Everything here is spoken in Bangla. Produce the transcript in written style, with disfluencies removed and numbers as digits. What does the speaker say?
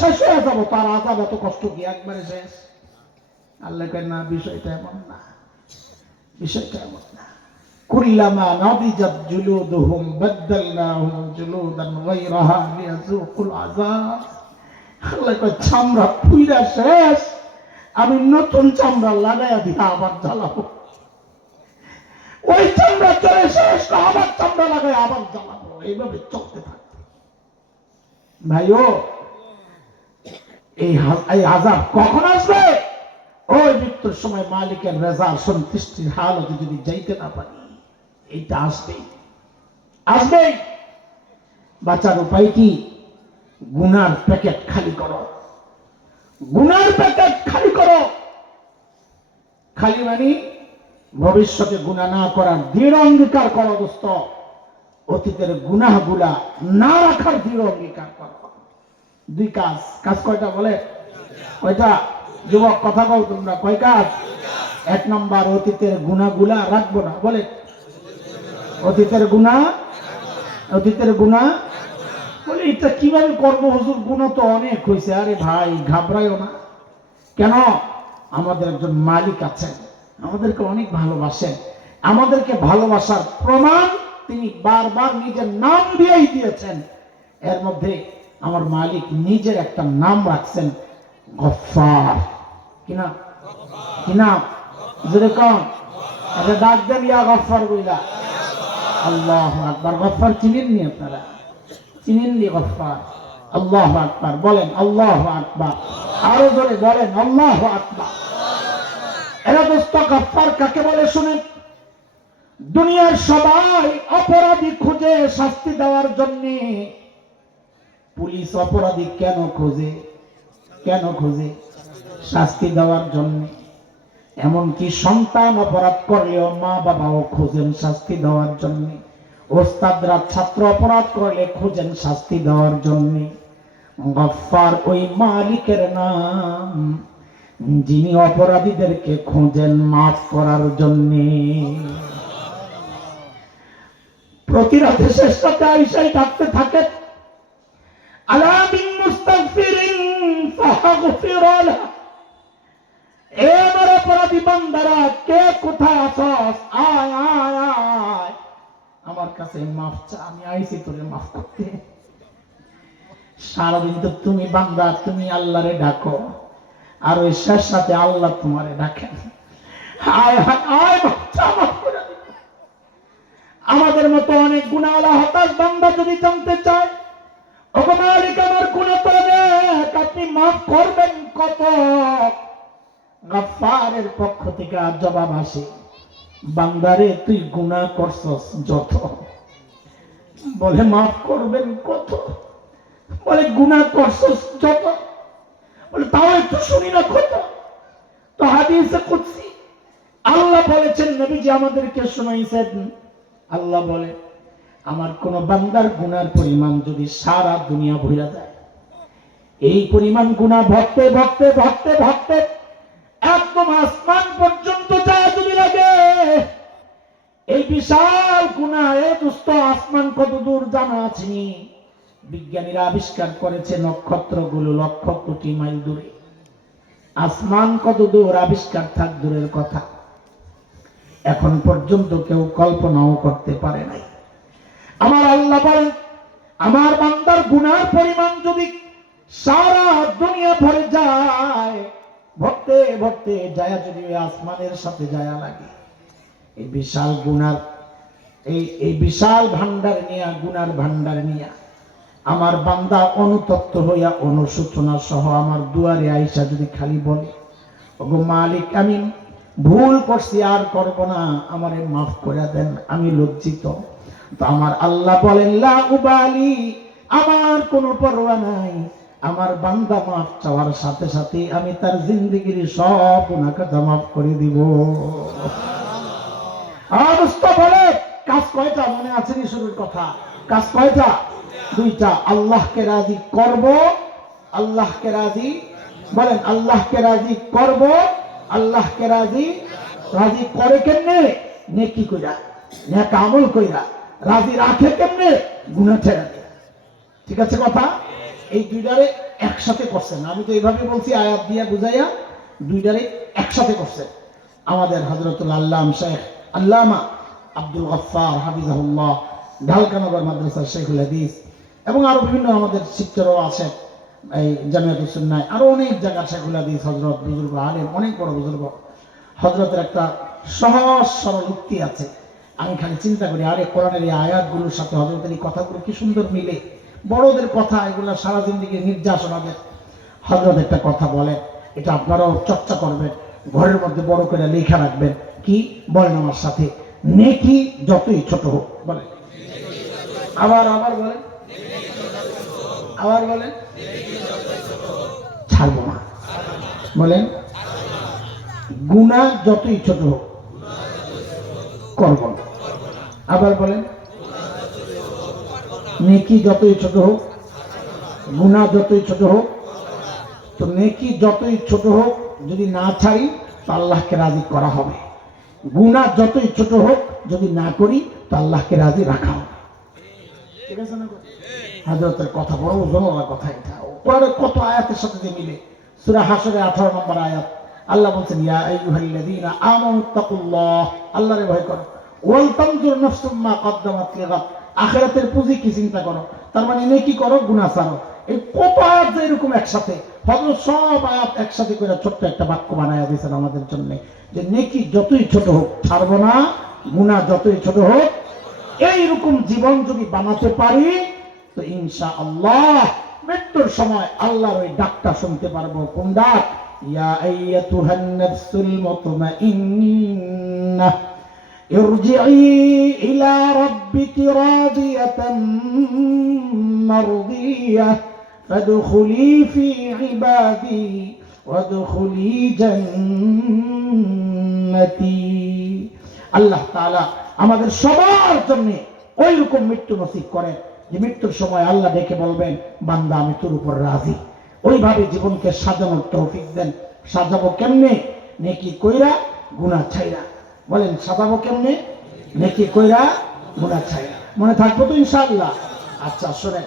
শেষ হয়ে যাবো, তার আযাব এত কষ্ট কি একবারে শেষ? আল্লাহ কয় না, বিষয়টা এমন না, বিষয়টা এমন না। কুল্লামা নাদিজাত জুলুদুহুম বাদদালনাহুম জুলুদান গায়রাহা লিয়াযুকুল আযাব। আল্লাহ কয় চামড়া পুইরা শেষ, আমি নতুন চামড়া লাগাইয়া দিয়া আবার জ্বালাবো। ওই চামড়া চলে শেষ, আবার চামড়া লাগাই আবার জ্বালাবো। এইভাবে চলতে থাকবে। ভাইও, এই আযাব কখন আসবে? ওই মৃত্যুর সময় মালিকের রেজা সন্তুষ্টির হালতে যদি যাইতে না পারি, এইটা আসবেই, আসবেই। বাঁচার উপায় কি? গুনার প্যাকেট খালি করো, গুনার প্যাকেট খালি করো। খালি মানে ভবিষ্যতে গুনাহ না করার দৃঢ় অঙ্গীকার করো দোস্ত। অতীতের গুনাহগুলা না রাখার দৃঢ় অঙ্গীকার করো। দুই কাজ। কাজ কয়টা বলে? কয়টা? যুবক কথা বল তোমরা, কয় কাজ? এক নম্বর, অতীতের গুনাহগুলা রাখবো না। বলে অতীতের গুনাহ, অতীতের গুনাহ। বলে এটা কিভাবে করবো হুজুর? গুনাহ তো অনেক হয়েছে। আরে ভাই ঘাবড়াইও না। কেন? আমাদের একজন মালিক আছেন, আমাদেরকে অনেক ভালোবাসেন। আমাদেরকে ভালোবাসার প্রমাণ তিনি বারবার নিজের নাম দিয়েই দিয়েছেন। এর মধ্যে আমার মালিক নিজের একটা নাম রাখছেন, গফফার। কি নাম? কি নাম? যেরকম এটা ডাক দেন, ইয়া গফফার বইলা। আল্লাহু আকবার। গফফার চিনেননি আপনারা? চিনেননি গফফার? আল্লাহু আকবার বলেন, আল্লাহু আকবার। আরো জোরে বলেন, আল্লাহু আকবার। এরা দোস্ত গফফার কাকে বলে শুনেন? দুনিয়ার সবাই অপরাধী খুঁজে শাস্তি দেওয়ার জন্য। পুলিশ অপরাধী কেন খোঁজে? কেন খোঁজে? শাস্তি দেওয়ার জন্য। এমনকি সন্তান অপরাধ করলেও মা বাবাও খোঁজেন শাস্তি দেওয়ার জন্য। ওস্তাদরা ছাত্র অপরাধ করলে খোঁজেন শাস্তি দেওয়ার জন্য। গফফার ওই মালিকের নাম, যিনি অপরাধীদেরকে খোঁজেন মাফ করার জন্য। প্রতি রাতে শেষ রাতে আইসাই ডাকতে থাকেন, আলা মিন মুস্তাগফিরিন ফাগফির লাহু। এ আমার অপরাধী বান্দারা, কে কোথায় আছস? আয় আয় আয়, আমার কাছে মাফ চা, আমি আইছি তোরে মাফ করতে। সারাদিন তো তুমি বান্দা, তুমি আল্লাহরে ডাকো, আর ওই শেষ রাতে আল্লাহ তোমারে ডাকেন, আয় আয় আয় মাফ চা, মাফ করে দিন। আমাদের মতো অনেক গুনাহওয়ালা হতাশ বান্দা যদি জানতে চায়, ওগো মালিক আমার গুনাহ তো অনেক, আপনি মাফ করবেন কত? গফফারের পক্ষ থেকে জবাব আসে, বান্দারে তুই গুনাহ করছস যত। বলে মাফ করবেন কত? বলে গুনাহ করছস যত। বলে তাও একটু শুনি না কত? তো হাদিসে কুদসি আল্লাহ বলেছেন, নবীজি আমাদেরকে শোনাইছেন, আল্লাহ বলে আমার কোন বান্দার গুনার পরিমাণ যদি সারা দুনিয়া ভরা যায়, এই পরিমাণ গুনাহ ভরতে ভরতে ভরতে ভরতে একদম আসমান পর্যন্ত যায় যদি লাগে, এই বিশাল গুনাহ, এ দোস্ত আসমান কত দূর জানা আছে? বিজ্ঞানীরা আবিষ্কার করেছে নক্ষত্রগুলো লক্ষ কোটি মাইল দূরে। আসমান কত দূর আবিষ্কার থাক দূরের কথা, এখন পর্যন্ত কেউ কল্পনাও করতে পারে নাই। আমার আল্লাহ বলেন, আমার বান্দার গুনার পরিমাণ যদি সারা দুনিয়া ভরে যায়, ভরতে ভরতে যায় যদি আসমানের সাথে যায় লাগে, এই বিশাল গুনার এই বিশাল ভান্ডার নিয়া, গুনার ভান্ডার নিয়া আমার বান্দা অনুতপ্ত হইয়া অনুশোচনা সহ আমার দুয়ারে আইসা যদি খালি বলে, ওগো মালিক আমি ভুল করছি, আর করব না, আমারে মাফ করে দেন, আমি লজ্জিত। তো আমার আল্লাহ বলেন, লা উবালি, আমার কোনো পরোয়া নাই, আমার বান্দা মাফ চাওয়ার সাথে সাথে আমি তার জিন্দেগির সব গুনাহ কথা মাফ করে দিব। অবস্থা বলে কাজ কয়টা? মনে আছে নি শুরুর কথা? কাজ কয়টা? দুইটা। আল্লাহকে রাজি করব, আল্লাহকে রাজি বলেন, আল্লাহকে রাজি করব, আল্লাহকে রাজি। রাজি করে কেমনে? নেকি কইরা, নেক আমল কইরা। রাজি রাখে কেমনে? গুনাহ ছেড়ে। ঠিক আছে কথা? এই দুইটারে একসাথে করছেন। আমি তো এইভাবে বলছি আয়াত দিয়া বুঝাইয়া, দুইটারে একসাথে করছেন আমাদের হযরতুল আল্লামা শেখ আল্লামা আব্দুল গফফার হাফিজাহুল্লাহ, ঢালকানগর মাদ্রাসার শেখুল হাদিস, এবং আরো বিভিন্ন আমাদের শিক্ষকরাও আছেন এই জামিয়াতুস সুন্নাহ, আরো অনেক জায়গার শেখুল হাদিস, হযরত বুজুর্গ আলেম, অনেক বড় বুজুর্গ। হযরতের একটা সহজ সরল উক্তি আছে, আমি খালি চিন্তা করি আরে কোরআনের এই আয়াতগুলোর সাথে হযরতের এই কথাগুলো কি সুন্দর মিলে। বড়দের কথা, এগুলো সারা জিন্দেগির নির্যাস আমাদের। হযরত একটা কথা বলে, এটা আপনারাও চর্চা করবেন, ঘরের মধ্যে বড় করে লেখা রাখবেন। কি বলেন আমার সাথে? নেকি যতই ছোট হোক, বলে আবার আবার বলেন, আবার বলেন, ছাড়বো না। বলেন গুনাহ যতই ছোট হোক করব না। আবার বলেন নেকি যতই ছোট হোক, গুনাহ যতই ছোট হোক। তো নেকি যতই ছোট হোক যদি না ছাড়ি তো আল্লাহকে রাজি করা হবে, গুনাহ যতই ছোট হোক যদি না করি তো আল্লাহকে রাজি রাখা হবে। ঠিক আছে না? হযরতের কথা বড় ওজনওয়ালা কথা। এটা কোরআনের কত আয়াতের সাথে যে মিলে। সূরা হাশরে 18 নম্বর আয়াত আল্লাহ বলছেন, ইয়া আইয়ুহাল্লাযীনা আমানুত্তাকুল্লাহ, আল্লাহরে ভয় করো, ওয়াল তানজুর নাফসুম মা কদ্দামাত লিগাদ, আখিরাতের পুঁজি কি চিন্তা করো। তার মানে নেকি করো, গুনাহ ছাড়ো। এই কত আয়াত যে এরকম একসাথে, হযরত সব আয়াত একসাথে করে ছোট্ট একটা বাক্য বানায়া দিয়েছেন আমাদের জন্য, যে নেকি যতই ছোট হোক ছাড়বো না, গুনাহ যতই ছোট হোক। এইরকম জীবন যদি বানাতে পারি তো ইনশাআল্লাহ মৃত্যুর সময় আল্লাহর ওই ডাকটা শুনতে পারবো। কোন ডাক? ইয়া আইয়াতুহান নাফসুল মুতমাইন্নাহ ইরজিই ইলা রাব্বিকি রাদিয়াতাম মারদিয়াহ ফাদখুলি ফি ইবাদি ওয়াদখুলি জান্নাতি। আল্লাহ তাআলা আমাদের সবার জন্য ওই রকম মৃত্যু নসিব করেন যে মৃত্যুর সময় আল্লাহ ডেকে বলবেন, বান্দা আমি তোর উপর রাজি। ওইভাবে জীবনকে সাজানোর তৌফিক দেন। সাজাবো কেমনে? নেকি কইরা গুনাহ ছাইরা। বলেন সাজাবো কেমনে? নেকি কইরা গুনাহ ছাইরা। মনে থাকবো তো ইনশাআল্লাহ? আচ্ছা শোনেন।